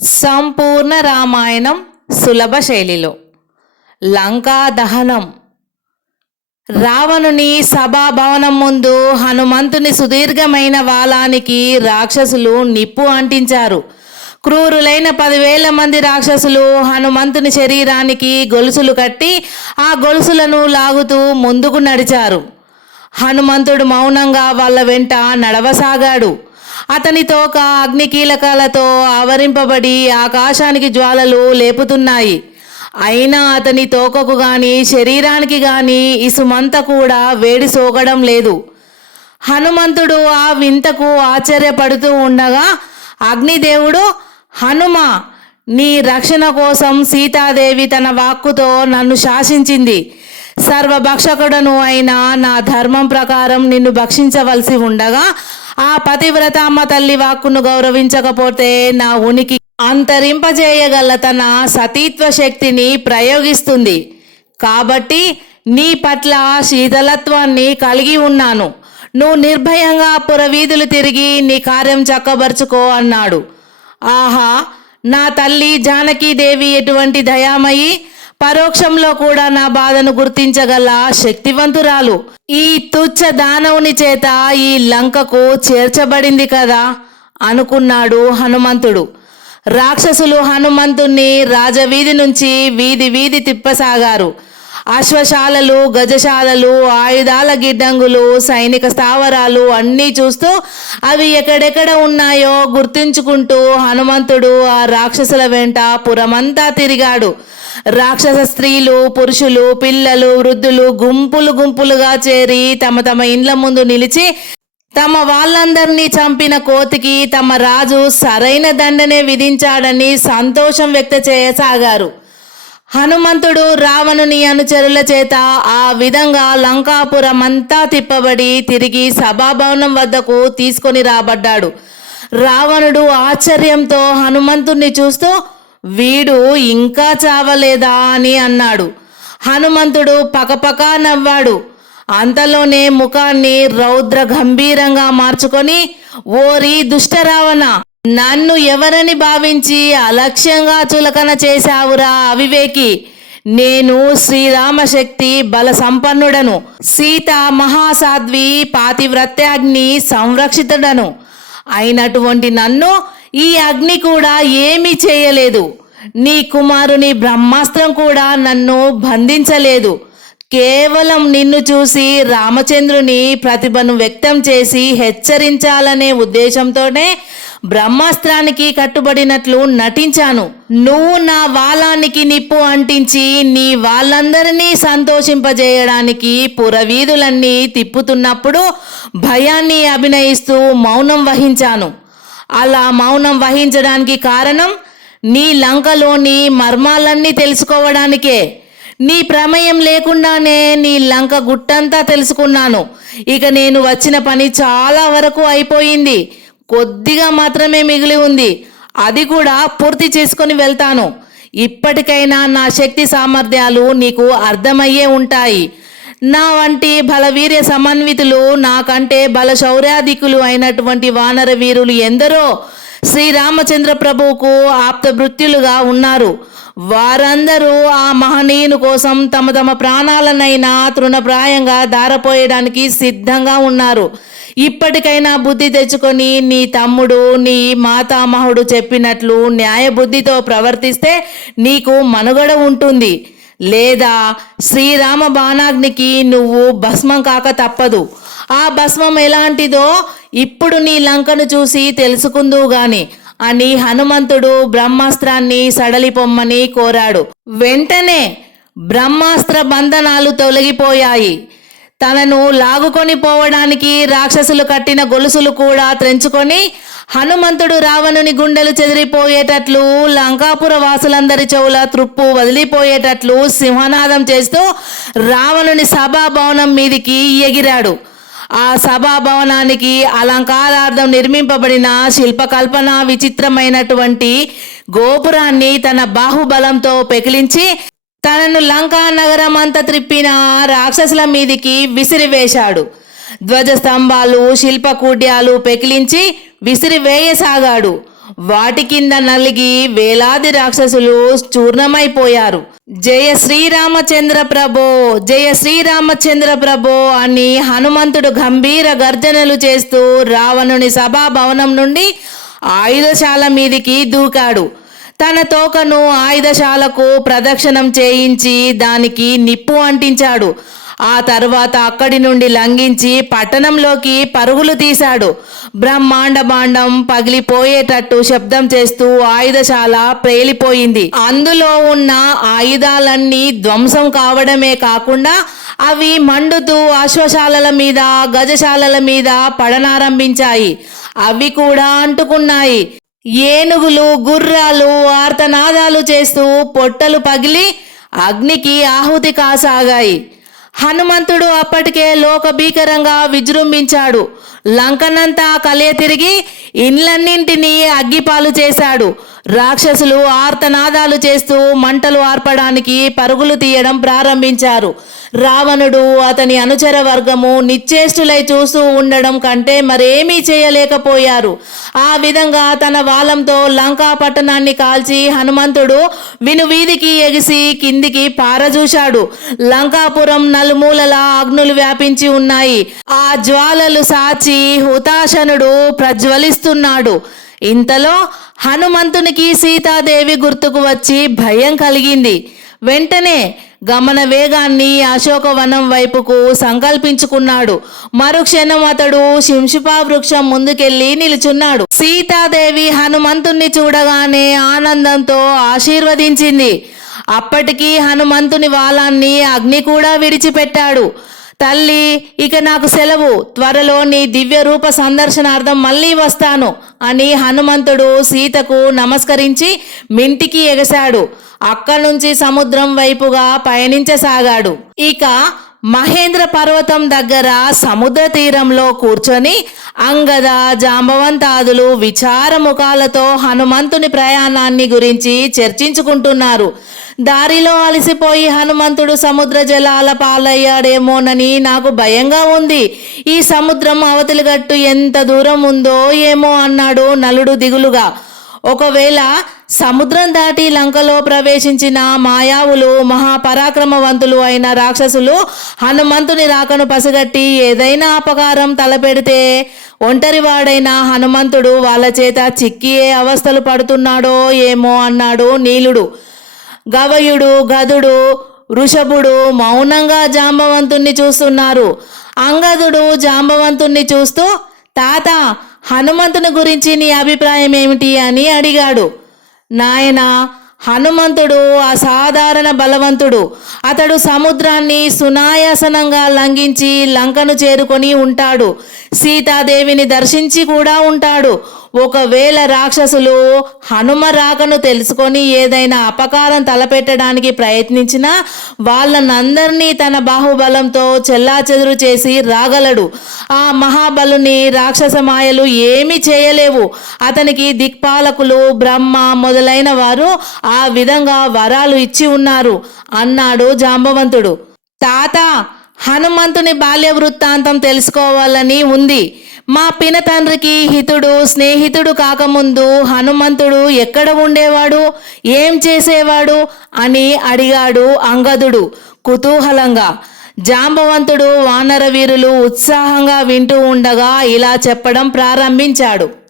సంపూర్ణ రామాయణం సులభ శైలిలో. లంకా దహనం. రావణుని సభాభవనం ముందు హనుమంతుని సుదీర్ఘమైన వాలానికి రాక్షసులు నిప్పు అంటించారు. క్రూరులైన పదివేల మంది రాక్షసులు హనుమంతుని శరీరానికి గొలుసులు కట్టి ఆ గొలుసులను లాగుతూ ముందుకు నడిచారు. హనుమంతుడు మౌనంగా వాళ్ళ వెంట నడవసాగాడు. అతని తోక అగ్నికీలకాలతో ఆవరింపబడి ఆకాశానికి జ్వాలలు లేపుతున్నాయి. అయినా అతని తోకకు గాని శరీరానికి గాని ఇసుమంత కూడా వేడి సోకడం లేదు. హనుమంతుడు ఆ వింతకు ఆశ్చర్యపడుతూ ఉండగా అగ్నిదేవుడు హనుమ నీ రక్షణ కోసం సీతాదేవి తన వాక్కుతో నన్ను శాసించింది. సర్వభక్షకుడను అయిన నా ధర్మం ప్రకారం నిన్ను భక్షించవలసి ఉండగా ఆ పతివ్రత అమ్మ తల్లి వాక్కును గౌరవించకపోతే నా ఉనికి అంతరింపజేయగల తన సతీత్వ శక్తిని ప్రయోగిస్తుంది. కాబట్టి నీ పట్ల శీతలత్వాన్ని కలిగి ఉన్నాను. నువ్వు నిర్భయంగా పురవీధులు తిరిగి నీ కార్యం చక్కబరుచుకో అన్నాడు. ఆహా నా తల్లి జానకీదేవి ఎటువంటి దయామయి? పరోక్షంలో కూడా నా బాధను గుర్తించగల శక్తివంతురాలు. ఈ తుచ్చ దానవుని చేత ఈ లంకకు చేర్చబడింది కదా అనుకున్నాడు హనుమంతుడు. రాక్షసులు హనుమంతుణ్ణి రాజవీధి నుంచి వీధి వీధి తిప్పసాగారు. అశ్వశాలలు గజశాలలు ఆయుధాల గిడ్డంగులు సైనిక స్థావరాలు అన్నీ చూస్తూ అవి ఎక్కడెక్కడ ఉన్నాయో గుర్తించుకుంటూ హనుమంతుడు ఆ రాక్షసుల వెంట పురమంతా తిరిగాడు. రాక్షస స్త్రీలు పురుషులు పిల్లలు వృద్ధులు గుంపులు గుంపులుగా చేరి తమ తమ ఇండ్ల ముందు నిలిచి తమ వాళ్ళందరినీ చంపిన కోతికి తమ రాజు సరైన దండనే విధించాడని సంతోషం వ్యక్త చేయసాగారు. హనుమంతుడు రావణుని అనుచరుల చేత ఆ విధంగా లంకాపురం అంతా తిప్పబడి తిరిగి సభాభవనం వద్దకు తీసుకొని రాబడ్డాడు. రావణుడు ఆశ్చర్యంతో హనుమంతుణ్ణి చూస్తూ వీడు ఇంకా చావలేదా అని అన్నాడు. హనుమంతుడు పకపకా నవ్వాడు. అంతలోనే ముఖాన్ని రౌద్ర గంభీరంగా మార్చుకొని ఓరి దుష్టరావణ నన్ను ఎవరని భావించి అలక్ష్యంగా చులకన చేశావురా అవివేకి. నేను శ్రీరామశక్తి బల సంపన్నుడను సీత మహాసాధ్వి పాతివ్రత్యాగ్ని సంరక్షితుడను. అయినటువంటి నన్ను ఈ అగ్ని కూడా ఏమీ చేయలేదు. నీ కుమారుని బ్రహ్మాస్త్రం కూడా నన్ను బంధించలేదు. కేవలం నిన్ను చూసి రామచంద్రుని ప్రతిభను వ్యక్తం చేసి హెచ్చరించాలనే ఉద్దేశంతోనే బ్రహ్మాస్త్రానికి కట్టుబడినట్లు నటించాను. నువ్వు నా వాలానికి నిప్పు అంటించి నీ వాళ్ళందరినీ సంతోషింపజేయడానికి పురవీధులన్నీ తిప్పుతున్నప్పుడు భయాన్ని అభినయిస్తూ మౌనం వహించాను. అలా మౌనం వహించడానికి కారణం నీ లంకలోని మర్మాలన్నీ తెలుసుకోవడానికే. నీ ప్రమేయం లేకుండానే నీ లంక గుట్టంతా తెలుసుకున్నాను. ఇక నేను వచ్చిన పని చాలా వరకు అయిపోయింది. కొద్దిగా మాత్రమే మిగిలి ఉంది. అది కూడా పూర్తి చేసుకొని వెళ్తాను. ఇప్పటికైనా నా శక్తి సామర్థ్యాలు నీకు అర్థమయ్యే ఉంటాయి. నా వంటి బలవీర్య సమన్వితులు నాకంటే బల శౌర్యాధికులు అయినటువంటి వానర వీరులు ఎందరో శ్రీరామచంద్ర ప్రభువుకు ఆప్తభృత్యులుగా ఉన్నారు. వారందరూ ఆ మహనీయుని కోసం తమ తమ ప్రాణాలనైనా తృణప్రాయంగా దారపోయడానికి సిద్ధంగా ఉన్నారు. ఇప్పటికైనా బుద్ధి తెచ్చుకొని నీ తమ్ముడు నీ మాతామహుడు చెప్పినట్లు న్యాయబుద్ధితో ప్రవర్తిస్తే నీకు మనుగడ ఉంటుంది. లేదా శ్రీరామ బాణాగ్నికి నువ్వు భస్మం కాక తప్పదు. ఆ భస్మం ఎలాంటిదో ఇప్పుడు నీ లంకను చూసి తెలుసుకుందువు గాని అని హనుమంతుడు బ్రహ్మాస్త్రాన్ని సడలిపొమ్మని కోరాడు. వెంటనే బ్రహ్మాస్త్ర బంధనాలు తొలగిపోయాయి. తనను లాగుకొని పోవడానికి రాక్షసులు కట్టిన గొలుసులు కూడా త్రెంచుకొని హనుమంతుడు రావణుని గుండెలు చెదిరిపోయేటట్లు లంకాపుర వాసులందరి చెవుల త్రుప్పు వదిలిపోయేటట్లు సింహనాదం చేస్తూ రావణుని సభాభవనం మీదికి ఎగిరాడు. ఆ సభాభవనానికి అలంకారార్థం నిర్మింపబడిన శిల్పకల్పన విచిత్రమైనటువంటి గోపురాన్ని తన బాహుబలంతో పెకిలించి తనను లంకా నగరం అంతా త్రిప్పిన రాక్షసుల మీదికి విసిరివేశాడు. ధ్వజస్తంభాలు శిల్పకూడ్యాలు పెకిలించి విసిరివేయసాగాడు. వాటి కింద నలిగి వేలాది రాక్షసులు చూర్ణమైపోయారు. జయ శ్రీరామచంద్ర ప్రభో జయ శ్రీరామచంద్ర ప్రభో అని హనుమంతుడు గంభీర గర్జనలు చేస్తూ రావణుని సభా భవనం నుండి ఆయుధశాల మీదికి దూకాడు. తన తోకను ఆయుధశాలకు ప్రదక్షిణం చేయించి దానికి నిప్పు అంటించాడు. ఆ తర్వాత అక్కడి నుండి లంఘించి పట్టణంలోకి పరుగులు తీశాడు. బ్రహ్మాండ బాండం పగిలిపోయేటట్టు శబ్దం చేస్తూ ఆయుధశాల పేలిపోయింది. అందులో ఉన్న ఆయుధాలన్నీ ధ్వంసం కావడమే కాకుండా అవి మండుతూ అశ్వశాలల మీద గజశాలల మీద పడనారంభించాయి. అవి కూడా అంటుకున్నాయి. ఏనుగులు గుర్రాలు ఆర్తనాదాలు చేస్తూ పొట్టలు పగిలి అగ్నికి ఆహుతి కాసాగాయి. హనుమంతుడు అప్పటికే లోక భీకరంగా విజృంభించాడు. లంకనంతా కలియ తిరిగి ఇండ్లన్నింటినీ అగ్గిపాలు చేశాడు. రాక్షసులు ఆర్తనాదాలు చేస్తూ మంటలు ఆర్పడానికి పరుగులు తీయడం ప్రారంభించారు. రావణుడు అతని అనుచర వర్గము నిశ్చేష్టులై చూస్తూ ఉండడం కంటే మరేమీ చేయలేకపోయారు. ఆ విధంగా తన వాలంతో లంకా పట్టణాన్ని కాల్చి హనుమంతుడు వినువీధికి ఎగిసి కిందికి పారజూశాడు. లంకాపురం నలుమూలల అగ్నులు వ్యాపించి ఉన్నాయి. ఆ జ్వాలలు సాచి హుతాశనుడు ప్రజ్వలిస్తున్నాడు. ఇంతలో హనుమంతునికి సీతాదేవి గుర్తుకు వచ్చి భయం కలిగింది. వెంటనే గమన వేగాన్ని అశోకవనం వైపుకు సంకల్పించుకున్నాడు. మరుక్షణం అతడు శింషిపా వృక్షం ముందుకెళ్ళి నిలుచున్నాడు. సీతాదేవి హనుమంతుణ్ణి చూడగానే ఆనందంతో ఆశీర్వదించింది. అప్పటికి హనుమంతుని వాలాన్ని అగ్ని కూడా విడిచిపెట్టాడు. తల్లి ఇక నాకు సెలవు. త్వరలో నీ దివ్య రూప సందర్శనార్థం మళ్ళీ వస్తాను అని హనుమంతుడు సీతకు నమస్కరించి మింటికి ఎగశాడు అక్కడి నుంచి సముద్రం వైపుగా పయనించసాగాడు. ఇక మహేంద్ర పర్వతం దగ్గర సముద్ర తీరంలో కూర్చొని అంగద జాంబవంతాదులు విచార ముఖాలతో హనుమంతుని ప్రయాణాన్ని గురించి చర్చించుకుంటున్నారు. దారిలో అలసిపోయి హనుమంతుడు సముద్ర జలాల పాలయ్యాడేమోనని నాకు భయంగా ఉంది. ఈ సముద్రం అవతలి గట్టు ఎంత దూరం ఉందో ఏమో అన్నాడు నలుడు దిగులుగా. ఒకవేళ సముద్రం దాటి లంకలో ప్రవేశించిన మాయావులు మహాపరాక్రమవంతులు అయిన రాక్షసులు హనుమంతుని రాకను పసిగట్టి ఏదైనా అపకారం తలపెడితే ఒంటరివాడైన హనుమంతుడు వాళ్ళ చేత చిక్కి ఏ అవస్థలు పడుతున్నాడో ఏమో అన్నాడు నీలుడు. గవయుడు గదుడు వృషభుడు మౌనంగా జాంబవంతుణ్ణి చూస్తున్నారు. అంగదుడు జాంబవంతుణ్ణి చూస్తూ తాత హనుమంతుని గురించి నీ అభిప్రాయం ఏమిటి అని అడిగాడు. నాయనా హనుమంతుడు అసాధారణ బలవంతుడు. అతడు సముద్రాన్ని సునాయాసనంగా లంఘించి లంకను చేరుకొని ఉంటాడు. సీతాదేవిని దర్శించి కూడా ఉంటాడు. ఒకవేళ రాక్షసులు హనుమ రాకను తెలుసుకొని ఏదైనా అపకారం తలపెట్టడానికి ప్రయత్నించినా వాళ్ళనందరినీ తన బాహుబలంతో చెల్లాచెదురు చేసి రాగలడు. ఆ మహాబలుని రాక్షస మాయలు ఏమీ చేయలేవు. అతనికి దిక్పాలకులు బ్రహ్మ మొదలైన వారు ఆ విధంగా వరాలు ఇచ్చి ఉన్నారు అన్నాడు జాంబవంతుడు. తాత హనుమంతుని బాల్య వృత్తాంతం తెలుసుకోవాలని ఉంది. మా పిన తండ్రికి హితుడు స్నేహితుడు కాకముందు హనుమంతుడు ఎక్కడ ఉండేవాడు? ఏం చేసేవాడు? అని అడిగాడు అంగదుడు కుతూహలంగా. జాంబవంతుడు వానర వీరులు ఉత్సాహంగా వింటూ ఉండగా ఇలా చెప్పడం ప్రారంభించాడు.